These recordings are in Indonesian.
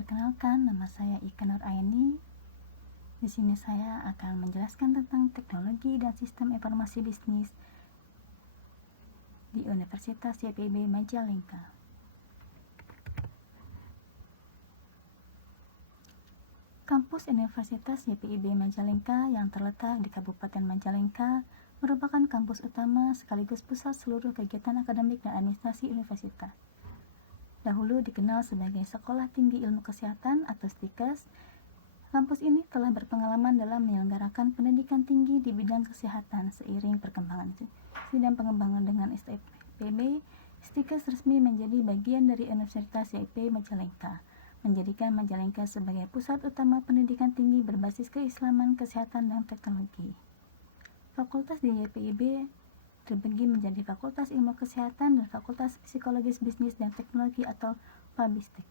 Perkenalkan, nama saya Ika Nur Aini. Di sini saya akan menjelaskan tentang teknologi dan sistem informasi bisnis di Universitas YPIB Majalengka. Kampus Universitas YPIB Majalengka yang terletak di Kabupaten Majalengka merupakan kampus utama sekaligus pusat seluruh kegiatan akademik dan administrasi universitas. Dahulu dikenal sebagai Sekolah Tinggi Ilmu Kesehatan atau STIKES, kampus ini telah berpengalaman dalam menyelenggarakan pendidikan tinggi di bidang kesehatan. Seiring perkembangan dan pengembangan dengan STPB, STIKES resmi menjadi bagian dari Universitas YIP Majalengka, menjadikan Majalengka sebagai pusat utama pendidikan tinggi berbasis keislaman, kesehatan, dan teknologi. Fakultas di YPIB terbagi menjadi Fakultas Ilmu Kesehatan dan Fakultas Psikologis Bisnis dan Teknologi atau FABISTEK.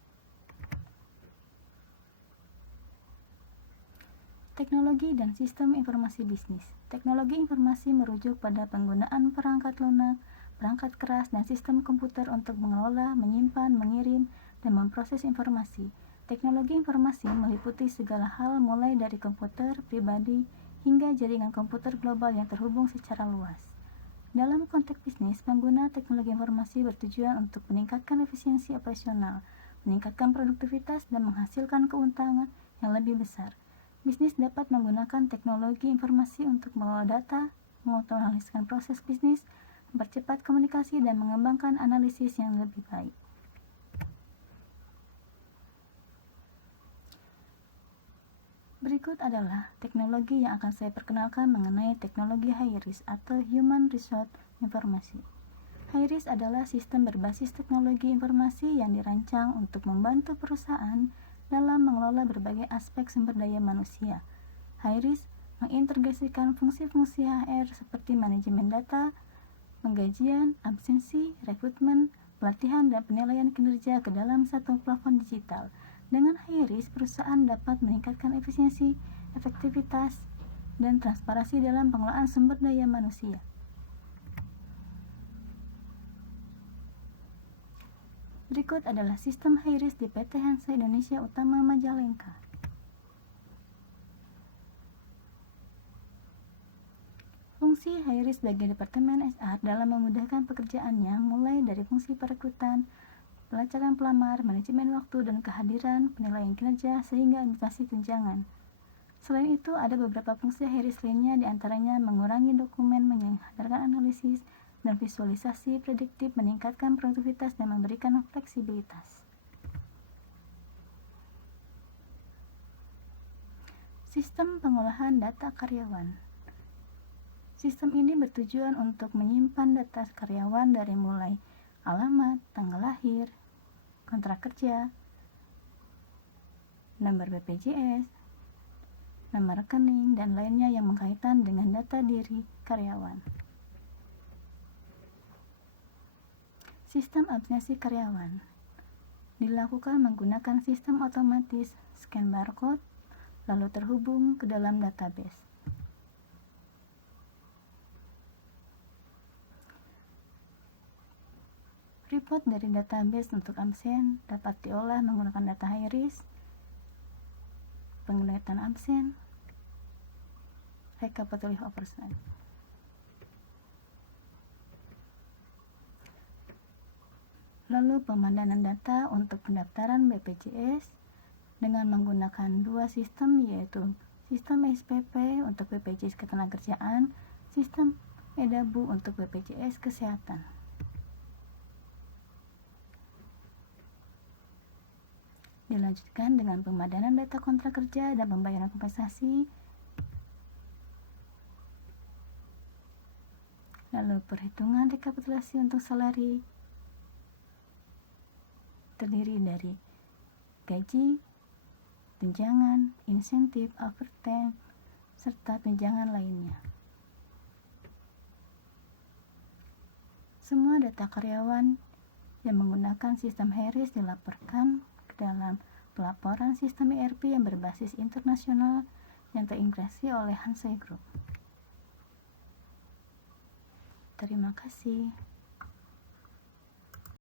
Teknologi dan Sistem Informasi Bisnis. Teknologi informasi merujuk pada penggunaan perangkat lunak, perangkat keras, dan sistem komputer untuk mengelola, menyimpan, mengirim, dan memproses informasi. Teknologi informasi meliputi segala hal mulai dari komputer pribadi hingga jaringan komputer global yang terhubung secara luas. Dalam konteks bisnis, pengguna teknologi informasi bertujuan untuk meningkatkan efisiensi operasional, meningkatkan produktivitas, dan menghasilkan keuntungan yang lebih besar. Bisnis dapat menggunakan teknologi informasi untuk mengelola data, mengotomatiskan proses bisnis, mempercepat komunikasi, dan mengembangkan analisis yang lebih baik. Berikut adalah teknologi yang akan saya perkenalkan mengenai teknologi high-risk atau Human Resource Informasi. High-risk adalah sistem berbasis teknologi informasi yang dirancang untuk membantu perusahaan dalam mengelola berbagai aspek sumber daya manusia. High-risk mengintegrasikan fungsi-fungsi HR seperti manajemen data, penggajian, absensi, rekrutmen, pelatihan, dan penilaian kinerja ke dalam satu platform digital. Dengan high risk, perusahaan dapat meningkatkan efisiensi, efektivitas, dan transparansi dalam pengelolaan sumber daya manusia. Berikut adalah sistem high risk di PT Hansa Indonesia Utama Majalengka. Fungsi high risk bagi Departemen HR dalam memudahkan pekerjaannya mulai dari fungsi perekrutan, pelacakan pelamar, manajemen waktu dan kehadiran, penilaian kinerja, sehingga administrasi tunjangan. Selain itu, ada beberapa fungsi high risk lainnya, diantaranya mengurangi dokumen, menghadirkan analisis, dan visualisasi prediktif, meningkatkan produktivitas, dan memberikan fleksibilitas. Sistem pengolahan data karyawan. Sistem ini bertujuan untuk menyimpan data karyawan dari mulai alamat, tanggal lahir, kontrak kerja, nomor BPJS, nama rekening, dan lainnya yang berkaitan dengan data diri karyawan. Sistem absensi karyawan dilakukan menggunakan sistem otomatis scan barcode lalu terhubung ke dalam database. Report dari database untuk absen dapat diolah menggunakan data high risk, penglihatan absen, rekapitulasi absen. Lalu pemadanan data untuk pendaftaran BPJS dengan menggunakan dua sistem, yaitu sistem SPP untuk BPJS Ketenagakerjaan, sistem EDABU untuk BPJS Kesehatan. Dilanjutkan dengan pemadanan data kontrak kerja dan pembayaran kompensasi, lalu perhitungan rekapitulasi untuk salari terdiri dari gaji, tunjangan, insentif, overtime, serta tunjangan lainnya. Semua data karyawan yang menggunakan sistem high risk dilaporkan dalam pelaporan sistem ERP yang berbasis internasional yang terintegrasi oleh Hansa Group. Terima kasih.